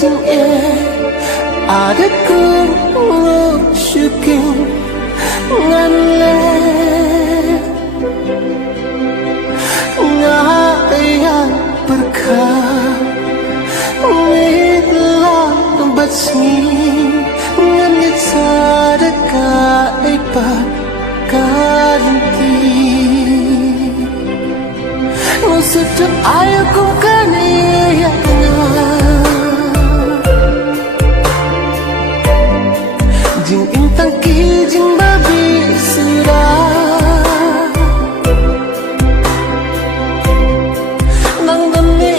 jing e ada kun lo shuking ngan le ngaya berkah midlah batsni ngan sadaka ipa kanti sejak ayo ku kania jing intang ki jing babi sira nang demi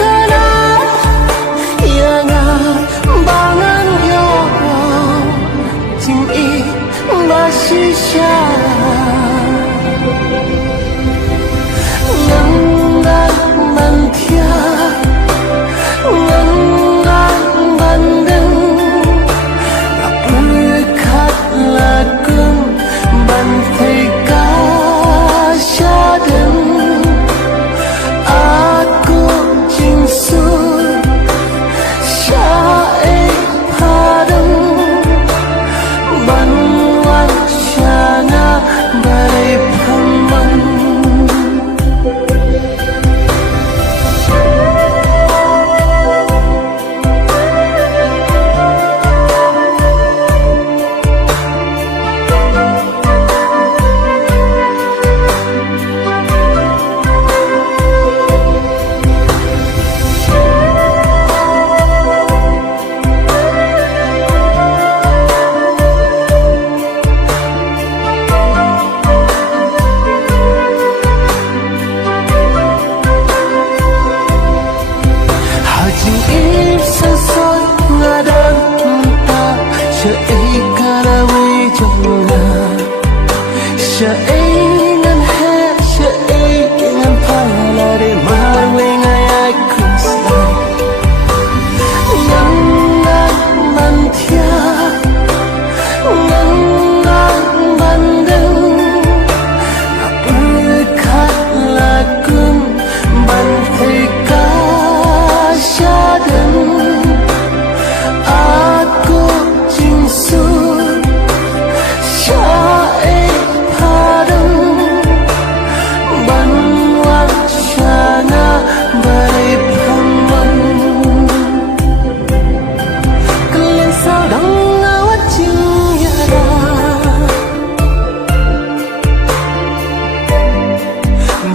kana yang bangan yo jing i basisha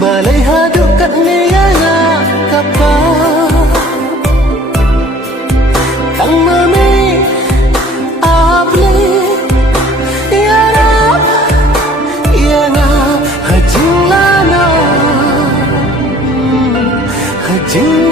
balai haduk kat niana kapa kang mami abli yana hajing lana hajing